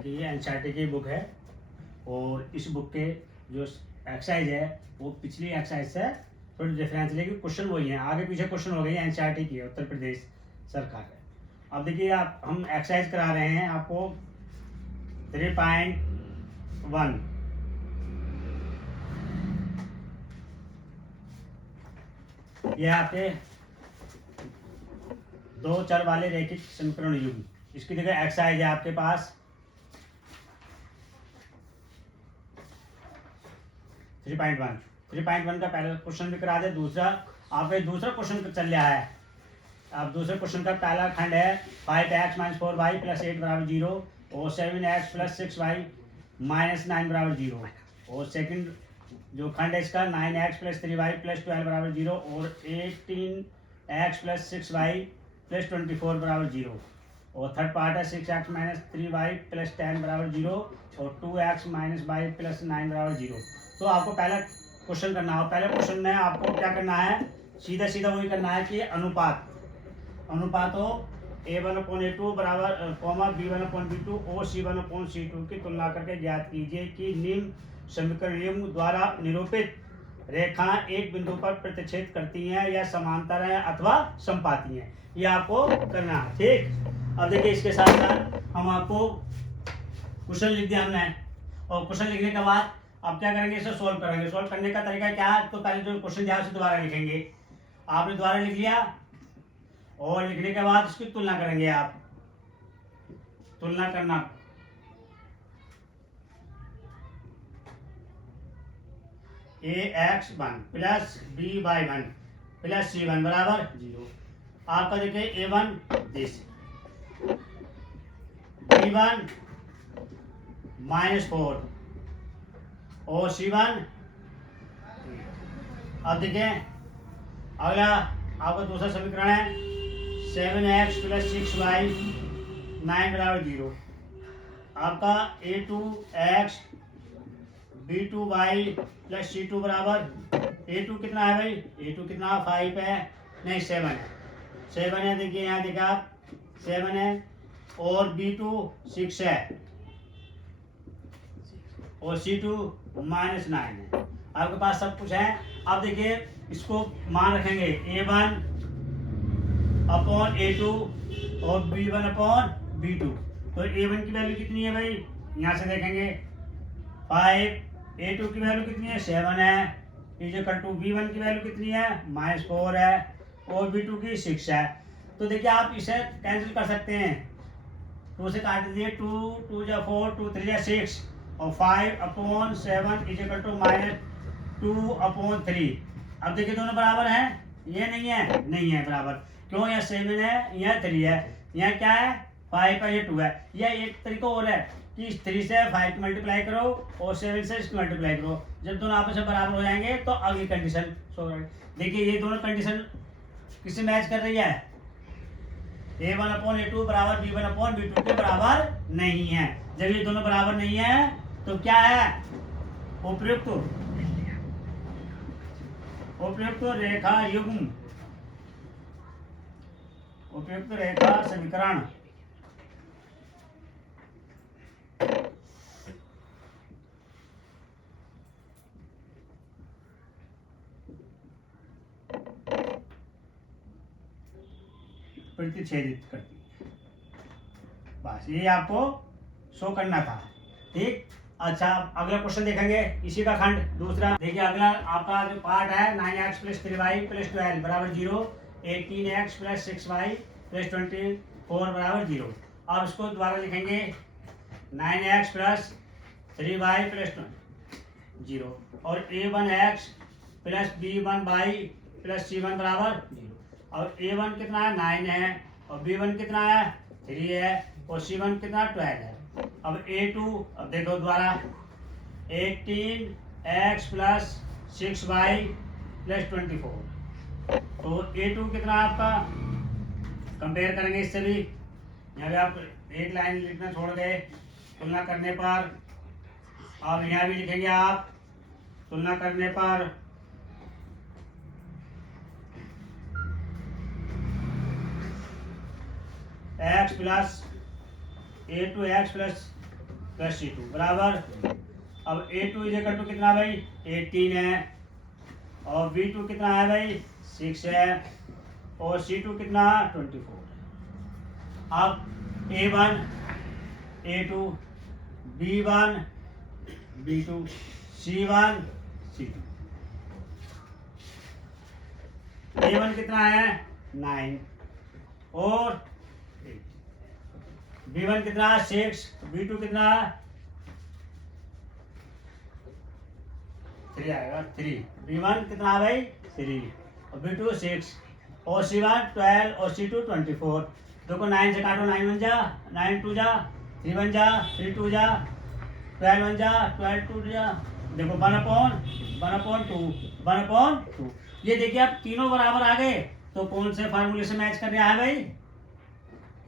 देखिए ये एनसीईआरटी की बुक है और इस बुक के जो एक्सरसाइज है वो पिछली एक्सरसाइज से थोड़ी डिफरेंस, लेकिन क्वेश्चन वही है, आगे पीछे क्वेश्चन हो गई है। एनसीईआरटी की है, उत्तर प्रदेश सरकार है। अब देखिए आप, हम एक्सरसाइज करा रहे हैं आपको 3.1। ये आपके दो चर वाले रैखिक समीकरण युग्म, इसकी जगह एक्सरसाइज है आपके पास 3.1 का पहला क्वेश्चन भी करा दे। दूसरा आपका दूसरा क्वेश्चन चल रहा है। अब दूसरे क्वेश्चन का पहला खंड है 5x - 4y + 8 = 0 और 7x + 6y - 9 = 0। और सेकंड जो खंड है इसका 9x + 3y + 12 = 0 और 18x + 6y + 24 = 0। और थर्ड पार्ट है 6x - 3y + 10 = 0 और 2x - y + 9 = 0। तो आपको पहला क्वेश्चन करना हो, पहले क्वेश्चन में आपको क्या करना है, सीधा सीधा वही करना है कि अनुपात हो A1/A2 बराबर B1/B2 और C1/C2 की तुलना करके ज्ञात कीजिए कि निम्न समीकरण द्वारा निरूपित रेखा एक बिंदु पर प्रतिच्छेद करती हैं या समांतर हैं अथवा समपाती हैं। ये आपको करना है, ठीक। अब देखिए इसके साथ साथ हम आपको क्वेश्चन लिख दिया हमने, और क्वेश्चन लिखने के बाद अब क्या करेंगे, इसे सॉल्व करेंगे। सॉल्व करने का तरीका क्या है, तो पहले जो क्वेश्चन दिया उसे दोबारा लिखेंगे। आपने दोबारा लिख लिया और लिखने के बाद इसकी तुलना करेंगे। आप तुलना करना, ax1 + by1 + c1 बराबर 0। आपका देखिए a1 b1 -4 और c1। अब देखिए अगला आपका दूसरा समीकरण है 7x + 6y - 9 = 0। आपका a2x b2y + c2 बराबर a2 कितना है भाई, a2 कितना 5 है, नहीं 7 है, 7 है। देखिए यहाँ देखा आप 7 है और b2 6 है और c2 -9 है। आपके पास सब कुछ है। अब देखिए इसको मान रखेंगे a1/a2 और b1/b2। तो a1 की वैल्यू कितनी है भाई, यहाँ से देखेंगे 5, a2 की वैल्यू कितनी है 7 है, b1 की वैल्यू कितनी है -4 है और b2 की 6 है। तो देखिए आप इसे कैंसिल कर सकते हैं, 2 से काट दीजिए, 2 2 × 4 2 3 × 6 और 5/7 = -2/3। अब देखिए दोनों बराबर हैं, ये नहीं है, नहीं है बराबर, क्यों, यहाँ 7 है यहाँ 3 है, यहाँ क्या है 5 है, ये 2 है। यह एक तरीका और है कि 3 से 5 को मल्टीप्लाई करो और 7 से इसको मल्टीप्लाई करो, जब दोनों आपस में बराबर हो जाएंगे तो अगली कंडीशन सो। देखिए ये दोनों कंडीशन किससे मैच कर रही है, a1/a2 बराबर b1/b2 के बराबर नहीं है। जब ये दोनों बराबर नहीं है तो क्या है, उपयुक्त रेखा युग्म, उपयुक्त रेखा समीकरण प्रतिच्छेदित करती है। बस ये आपको शो करना था, ठीक। अच्छा अगला क्वेश्चन देखेंगे, इसी का खंड दूसरा। देखिए अगला आपका जो पार्ट है 9x + 3y + 12 = 0, 18x + 6y + 24 = 0। अब इसको दोबारा लिखेंगे 9x + 3y + 0 और a1x + b1y + c1 बराबर 0। और a1 कितना है 9 है और b1 कितना है 3 है और c1 कितना 12 है। अब a2, अब देखो दोबारा 18x + 6y + 24। तो a2 कितना आपका, कंपेयर करेंगे इससे भी, यहाँ भी आप एक लाइन लिखना छोड़ गए तुलना करने पर। अब यहाँ भी लिखेंगे आप तुलना करने पर x + a2x + प्लस C2 बराबर, अब A2 इज इक्वल टू कितना भाई 18 है, और B2 कितना है भाई 6 है, और C2 कितना 24 है। अब A1 A2 B1 B2 C1 C2, A1 कितना है 9 और B1 कितना 6, B2 कितना 3 आएगा 3, B1 कितना है भाई 3 और B2 6 और C1 12 और C2 24। देखो 9 से काटो, 9 1 जा 9 2 जा 3 1 जा 3 2 जा 12 1 जा 12 2 जा, देखो 1/2। ये देखिए आप तीनों बराबर आ गए, तो कौन से फार्मूले से मैच कर रहा है भाई,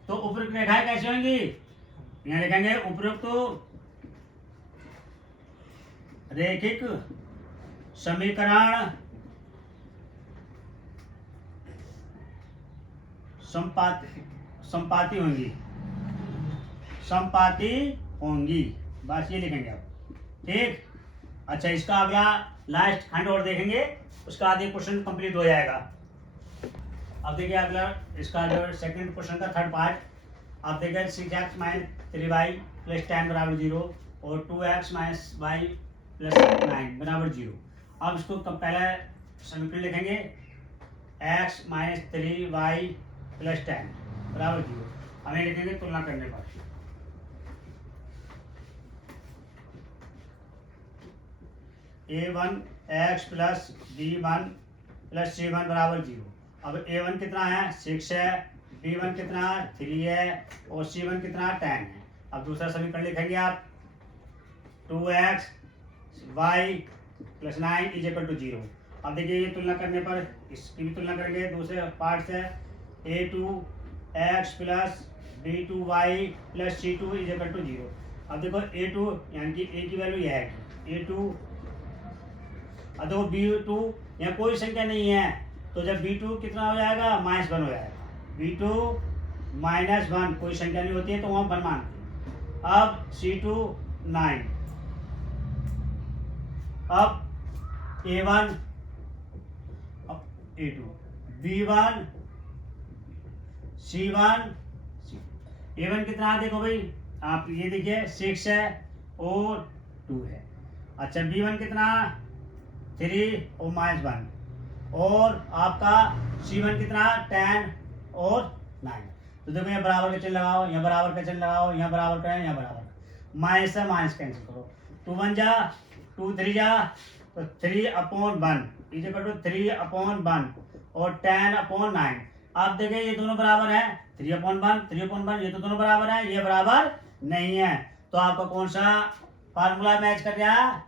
तो उपयुक्त रेखाएं कैसे होंगी, यहाँ लिखेंगे उपयुक्त रैखिक समीकरण संपाती होंगी, बस ये लिखेंगे आप, ठीक। अच्छा, इसका अगला लास्ट खंड और देखेंगे, उसका आगे क्वेश्चन कंप्लीट हो जाएगा। अब देखिए अगला इसका जो सेकंड क्वेश्चन का थर्ड पार्ट, आप देखिए 6x - 3y + 10 = 0 और 2x - y + 9 = 0। अब इसको पहले समीकरण लिखेंगे, x - 3y + 10 = 0। हमें लिखेंगे तुलना करने पर, A1x + B1 + C1 = 0। अब A1 कितना है 6 है, B1 कितना 3 है और C1 कितना 10 है। अब दूसरा समीकरण लिखेंगे आप, 2x y + 9 = 0। अब देखिए ये तुलना करने पर इसकी भी तुलना करेंगे दूसरे पार्ट से, A2x + B2y + C2 = 0। अब देखो A2 यानी कि A की वैल्यू यह है कि A2, अब देखो B2 यहाँ कोई संख्या नहीं है, तो जब B2 कितना हो जाएगा -1 हो जाएगा, B2 -1 कोई संख्या नहीं होती है तो वहाँ 1 मानते हैं। अब C2 9, अब A1 अब A2 B1 C1 A1 कितना है देखो भाई, आप ये देखिए 6 है और 2 है। अच्छा, B1 कितना 3 और -1, और आपका C1 कितना 10 और 9। तो देखो यहाँ बराबर का चिन्ह लगाओ, यहाँ बराबर का चिन्ह लगाओ, यहाँ बराबर का है, यहाँ बराबर, माइनस से माइनस कैंसिल करो, 2 1 जा 2 3 जा, तो 3/1 = 3/1 और 10/9। आप देखें ये दोनों बराबर है, 3/1 ये तो दोनों बराबर है, ये बराबर नहीं है, तो आपका कौन सा फार्मूला मैच कर रहा है,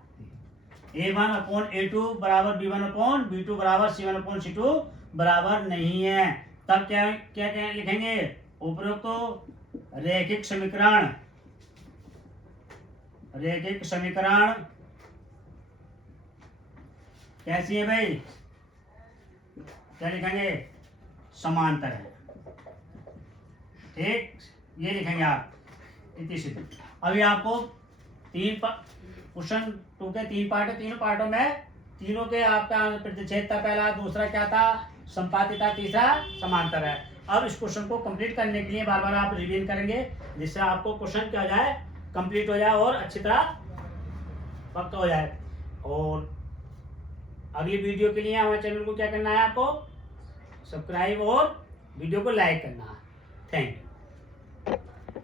A1/A2 = B1/B2 = C1/C2 बराबर नहीं है। तब क्या क्या क्या लिखेंगे, उपरोक्त रैखिक समीकरण कैसी है भाई, क्या लिखेंगे समांतर है, ठीक, ये लिखेंगे आप इतनी सीधी। अभी आपको क्वेश्चन 2 के 3 पार्ट है, तीनों पार्टों में तीनों के आपका प्रतिच्छेद था, पहला, दूसरा क्या था संपाती था, तीसरा समांतर है। अब इस क्वेश्चन को कंप्लीट करने के लिए बार बार आप रिवीजन करेंगे, जिससे आपको क्वेश्चन क्या जाए कंप्लीट हो जाए और अच्छी तरह पक्का हो जाए। और अगली वीडियो के लिए हमारे चैनल को क्या करना है, आपको सब्सक्राइब और वीडियो को लाइक करना है। Thank you.